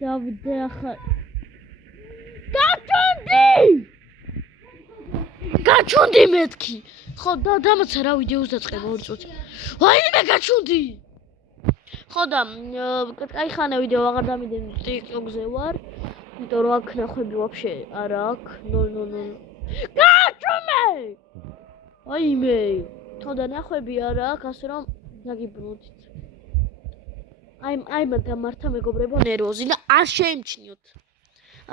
დავდე ახლა გაჩუნდი მეთქი ხო დამაცა რა ვიდეოს დაწყება 2 წუთი ვაიმე გაჩუნდი ხო და კაი ხანა ვიდეო აღარ დამიდენ TikTok-ზე ვარ იმიტომ რომ აქ ნახვები ვაფშე არა აქვს 000 გაჩუნე ვაიმე ხო და ნახვები არა აქვს ასე რომ დაგიბრუნდით აი მაგ მართა მეგობრებო ნერვოზი და არ შეიმჩნიოთ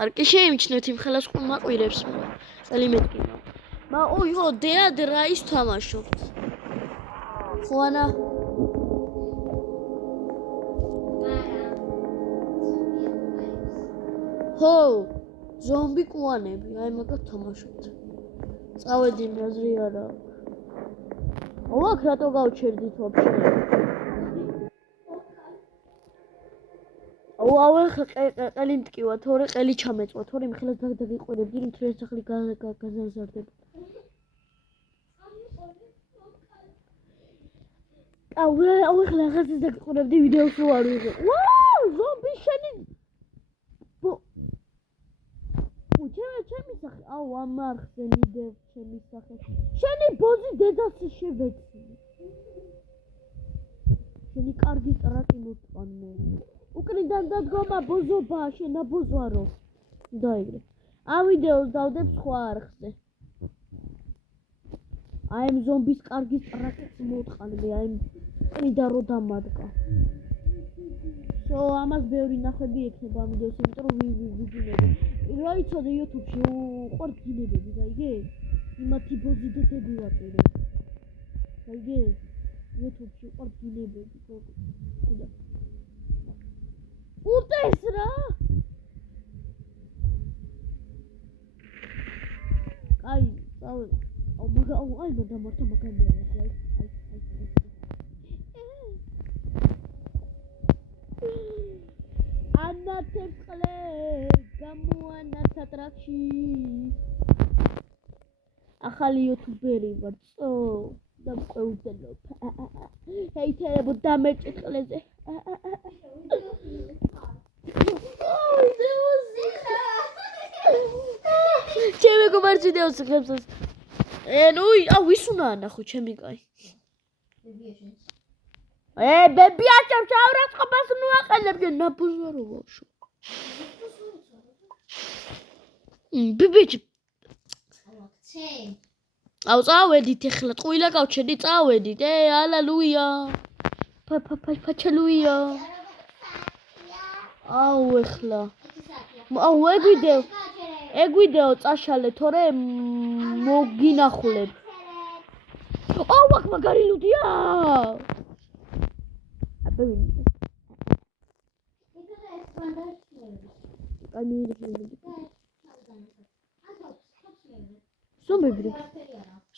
არ კი შეიმჩნიოთ იმ ხელას მაყვირებს წელი მეტკინა ოი ხო დეად რა ის თამაშობთ ხო ანა ხო ზომბი კუანები აი მაგათ თამაშობთ წავედი მაზრი არა აქ რატო გავჩერდით ვაფშე ახლა ყელი მტკივა თორე ყელი ჩამეწვა თორე მიხელას დაგიყვირებდი რომ თრეს სახლი გაზარდება ახლა რაღაცას დაგიყვირებდი ვიდეოს რო არ ვიღე ვაუ ზომბი შენი ჩემი სახე ამარხზე მიდევ ჩემი სახე შენი ბოზი დედას შევეცი შენი კარგი ტრაკი მოწყანმო უკრიდან დადგომა ბოზობა შენა ბოзваრო დაიგრე ამ ვიდეოს დავდებ სხვა არხზე აი ამ ზომბის კარგი ტრაკიც მოწყანმე აი უკრიდან რო დამადგა სო ამას ბევრი ნახვები ექნება ამ ვიდეოს იმიტომ რომ ვიძინები რა იცოდე YouTube-ში უყვართ გინებები გაიგე იმათი ბოზი დედები ვაწერე გაიგე YouTube-ში უყვართ გინებები ხოდა უტეს რა აი წავედი აი მაგამართა მაგამია აი ანათებყლე გამოანათა ტრაქში ახალი იუთუბერი ვარ წო და მყევდელობ ჰეითერებო დამერჭით ყლეზე ჩემი გომართ ვიდეოს ხებს ნუ ვის უნდა ნახო ჩემი კაი ბებია ჩავრაცხობას ნუ აყენებდი ნაბუზარო ბავშვო ბიბიჩი წავედით ეხლა ტყუილა გავჩერდი წავედით ალალუია ფაჩალუია ეხლა ეგ ვიდეო წაშალე თორე მოგინახულებ აქ მაგარი ლუდია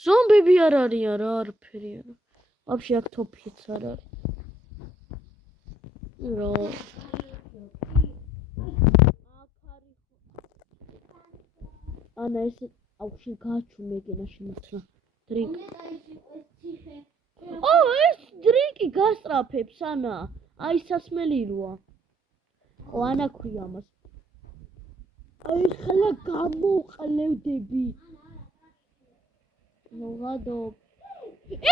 ზომბები არ არიან რა არაფერი არა ვაფშე აქ თოფიც არ არის რა ანა ეს აუში გაჩუმეგენა შემოთრა დრინკ ეს დრინკი გასტრაფებს ანა აი სასმელი როა ანა ქვია მას აი ხლა გამოყლევდები ნოგადო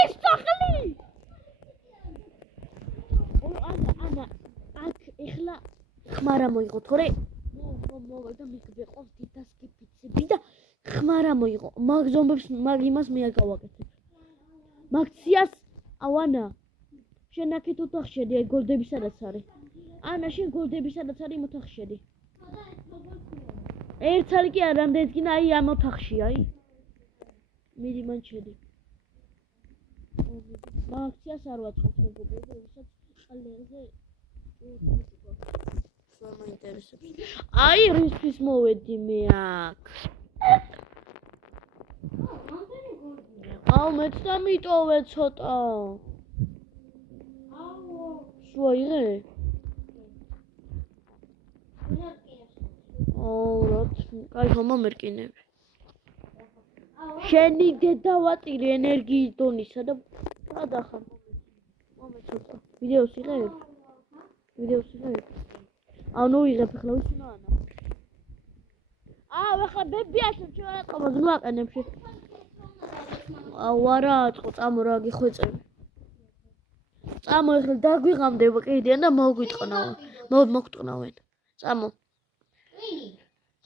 ეს სახლი ანა აქ ეხლა ხმარა მოიღო თორე მოგდა მიგბეყოს დიდასკი პიცები და ხმარა მოიღო მაგ ზომბებს მაგ იმას მე არ გავაკეთებ მაგციას ანა შენ აქეთ ოთახში შედი აი გოლდებისადაც არის ანა შენ გოლდებისადაც არის ოთახში შედი ერთალი კი არ რამდენიც კი აი ამ ოთახში აი მიდი მან შედი მაგციას არ ვაწყობ მეგობრებო ვისაც ყალერზე მაინტერესებს აი რისთვის მოვედი მე აქ მეც დამიტოვე ცოტა შუა იღე კაი ხომ მომერკინები შენი დედა ვატირე ენერგიის დონისა და გადახარ მომე ცოტა ვიდეოს იღებ ანუ იღებ ახლა ვის უნდა ანა? ახლა ბებიას შევაწყობ ნუ აყენებში. არა აწყო წამო რა გიხვეწები. წამო ახლა დაგვიღამდე კიდიან და მოგტყნავენ. წამო.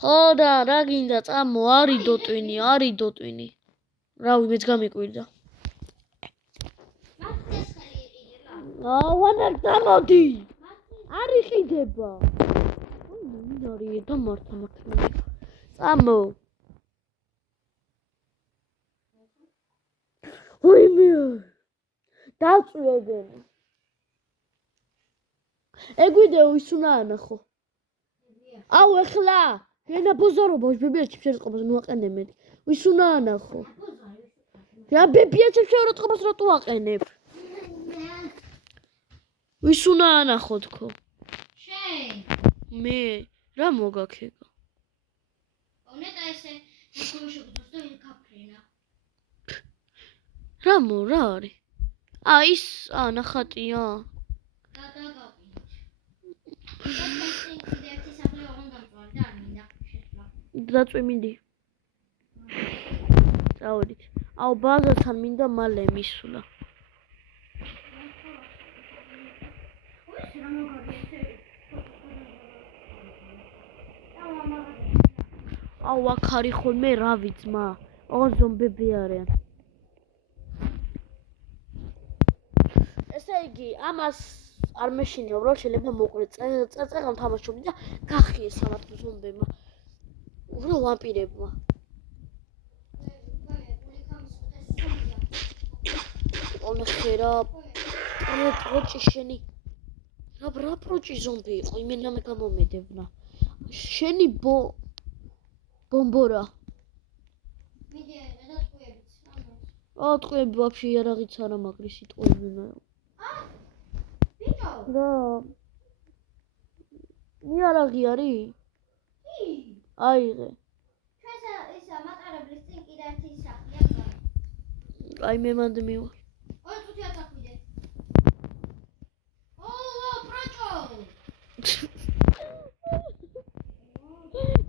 ხო და რა გინდა წამო არის დოტვინი. რავი მეც გამიკვირდა. ვანა წამოდი. არ იყიდება. ვინ არის და მართა. წამო. ვიმე. დაწვევენ. ეგვიდეო ის უნდა ანახო. ეხლა. ენა ბოზარობა ბებიაჩი შეწყობას ნუ აყენე მე. ის უნდა ანახო. რა ბებიაჩი შეწყობას რა თუ აყენებ? ის უნდა ანახო თქო. მე რა მოგაქება? ნეტა ესე გუშობდოს და იკაფრინა. რა არის? ის ნახატია. დაწვიმინდი. წავედით. ბაზართან მინდა მალე მისვლა. აქ არის ხოლმე რავი ძმა. ზომბები არიან. ესე იგი, ამას არ მეშინიო, რომ შეიძლება მოყრე წეღან თამაშობდი და გახიეს ამათ ზომბებმა. რა ვამპირებმა. ხერა. პროჭი შენი. რა პროჭი ზომბი იყო, იმენა მე გამომედებნა. შენი ბომბორა. მიდი და ტყუებიც. ტყუები ვაფშე არაღიც არა მაგრი სიტყვებინა. ბიჭო. რა. იარაღი არის? კი. აიღე. ჩვენსა ისა მატარებლის წინ კიდე ერთი სახლია. მე მანდ მივარ. წუთი აწახვიდე. პროჭო.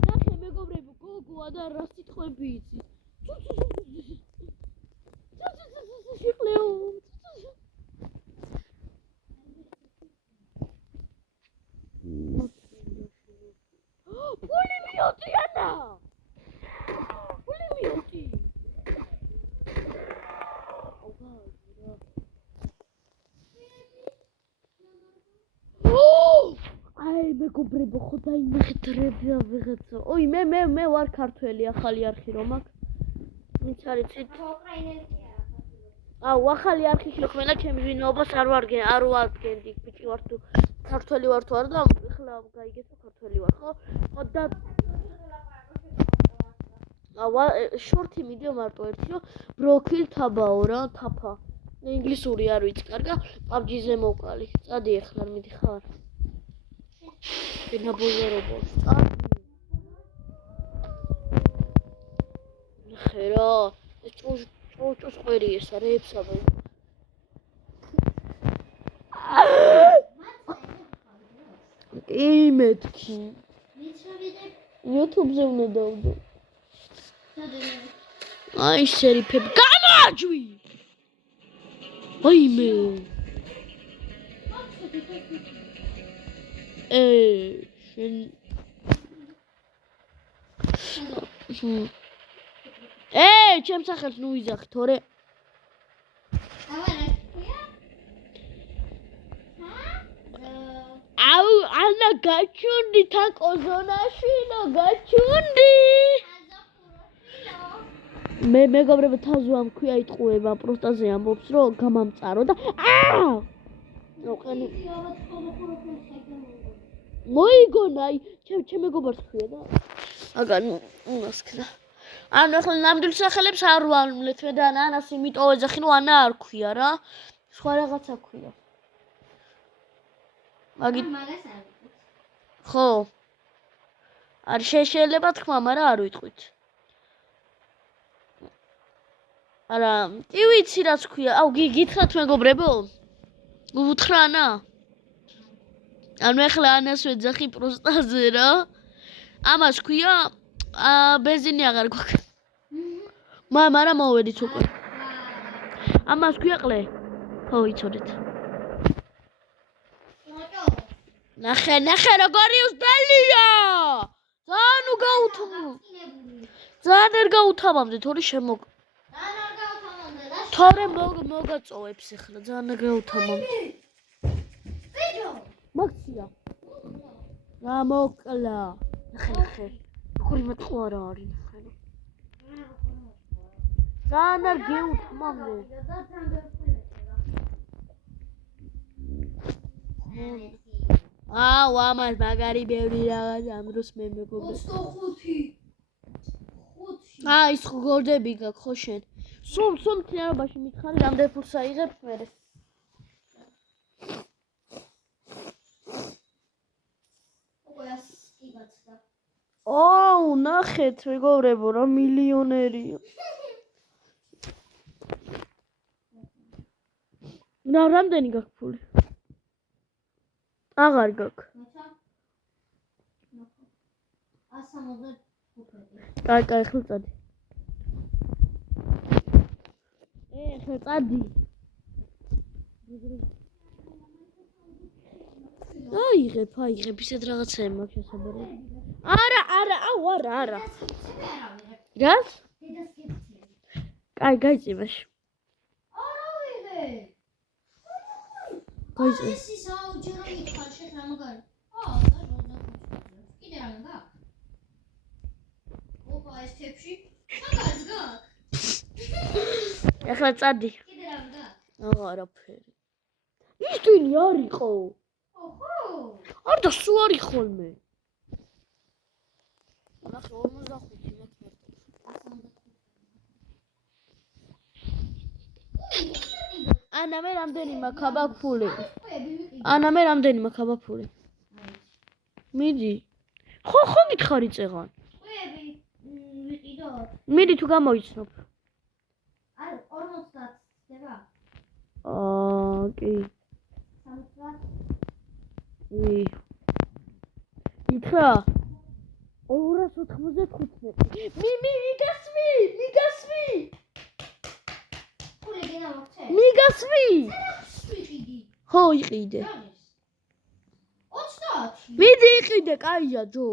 ნახე მეგობრებო, გოგოა და რა სიტყვები იცი. შიკლეო. პული მიოდი ანა. პული მიოდი. მეგობრებო, ხო დაინახეთ ვიღაცა. მე ვარ ქართველი, ახალი არხი რომ აქვს. ვინც არის ცით? უკრაინელი კი არა. ახალი არხი შექმნა და ჩემი ვინაობას არ ვარგენდი, ბიჭი ვარ თუ ქართველი ვარ თუ არა და ეხლა გაიგეთ რომ ქართველი ვარ, ხო? და შორტი მიდიო მარტო ერთიო, ბროქილ თაბაო რა, თაფა. ინგლისური არ ვიცი, კარგა, PUBG-ზე მოვკალი. წადი ეხლა მიდი ხარ. ნაბოზარობა. ხერა, ეს ჭოჭოს ყვერი ეს რეებსაბა. კი მეთქი. YouTube-ზე უნდა დავდო. სერიფები გამარჯვი. ვაიმე. ჩემს სახელს ნუ ვიზახი თორე. ანა გაჩუნდი თაკო ზონაში და გაჩუნდი. მეგობრებო თაზო ამ ქვია იტყუება პროსტაზე ამბობს რომ გამამწარო და მოიგონა ჩემ მეგობარს ქვია და აგან უნასკდა. ახლა ნამდვილ სახელებს არ ვამლეთ მე და ანას იმიტომ ეძახი რომ ანა არ ქვია რა. სხვა რაღაცა ქვია. მაგით ხო. არ შეიძლება თქვა, მაგრამ არ ვიტყვით. არა, კი ვიცი რაც ქვია. გითხრათ მეგობრებო? უთხრა ანა? ანუ ეხლა ანას ვეძახი პროსტაზე რა. ამას ქვია ბენზინი აღარ გვაქვს. მაგრამ მოვედით უკვე. ამას ქვია ყლე. ხო, იცოდეთ. ნახე როგორი უსტელია. ძალიან უგაუთმო. ძალიან არ გაუთავამდე, თორე შემოგ. თორე მოგაწოვებს ახლა, ძალიან არ გაუთავამდე. მაქცია. რა მოკლა. ნახე. როგორი მეტყვარა არის ნახე. ძალიან არ გეუთმამდე. ამას მაგარი ბევრი რაღაც ამ დროს მე მეგობრებო. 25. ის გორდები გაქვს ხო შენ? სულ მთლიანობაში მითხარი რამდენ ფულს აიღებს მერე? ნახეთ მეგობრებო რა მილიონერია. რამდენი გაქვს ფული? აღარ გაქვს. 165. კაი, ახლა წადი. ახლა წადი. აიღებ, ისეთ რაღაცები მაქვს შესაძლებელი. არა. რას? კაი, გაიწევაში. გაიწევ. ახლა წადი. აღარაფერი. ის თვინი არ იყო. არ და სულ არის ხოლმე. ნახე 45 მეტრ. ანა მე რამდენი მაქვს აბა ფული? მიდი. ხო გითხარი წეღან. მიდი თუ გამოიცნობ. არ 50 ხდება? კი. 60. ითხრა 295. მიგასვი. ფული გინდა მოხდე? მიგასვი. ხო იყიდე. 30. მიდი იყიდე, კაია ჯო.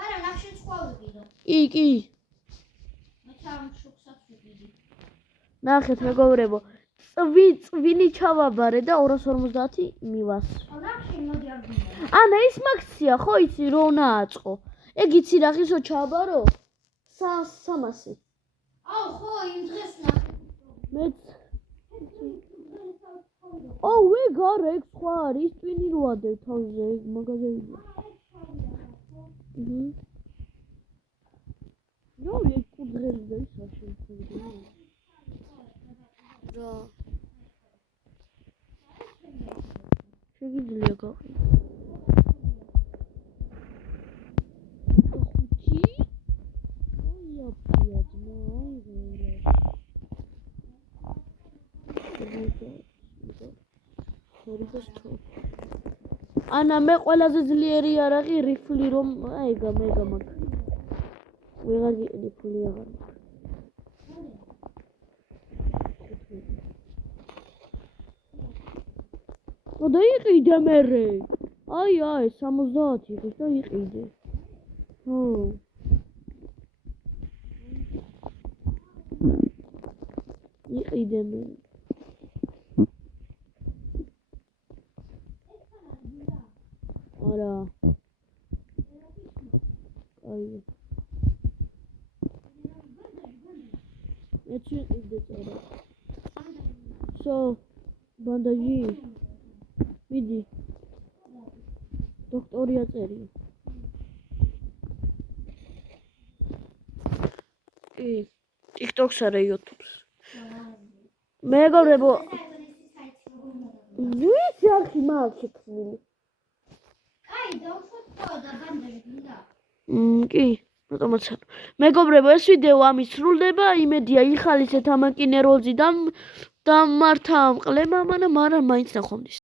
არა, ნახშენ სხვა ვიყიდო. კი. მე თან შუქსაც ვიყიდი. ნახეთ მეგობრებო. წვინი ჩავაბარე და 250 მივას. ნახშენ მოდი არ გინდა. ანა ის მაქცია ხო იცი რო უნდა აწყო. ეგ იცი რა ხისო ჩავაბარო? 300. ხო, იმ დღეს ნახე. მეც ვეგარ ეგ სხვა არის წვინი რო ადევ თავზე ეგ მაგაზია. ეგ კუძღელი და ის არ შეიძლება. რა შეგიძლია გაყიდო. ანა მე ყველაზე ძლიერი არაღი რიფლი რომ ეგა მაქვს. ვეღარ გიყიდი ფული აღარ მაქვს. და იყიდე მერე. 70 იყის და იყიდე. ხო. იყიდე მერე. არა. აი. ეცი იყიდე წერა. ბანდაჟი. მიდი. დოქტორია წერია. TikTok-ს არა YouTube-ს. მეგობრებო. ვიცი ახი მაქვს შექმნილი. კი, რატომაც არა. მეგობრებო, ეს ვიდეო ამის სრულდება. იმედია იხალისეთ ამაკინე როლზი და მართა ამყლება, მაგრამ მაინც ნახვამდის.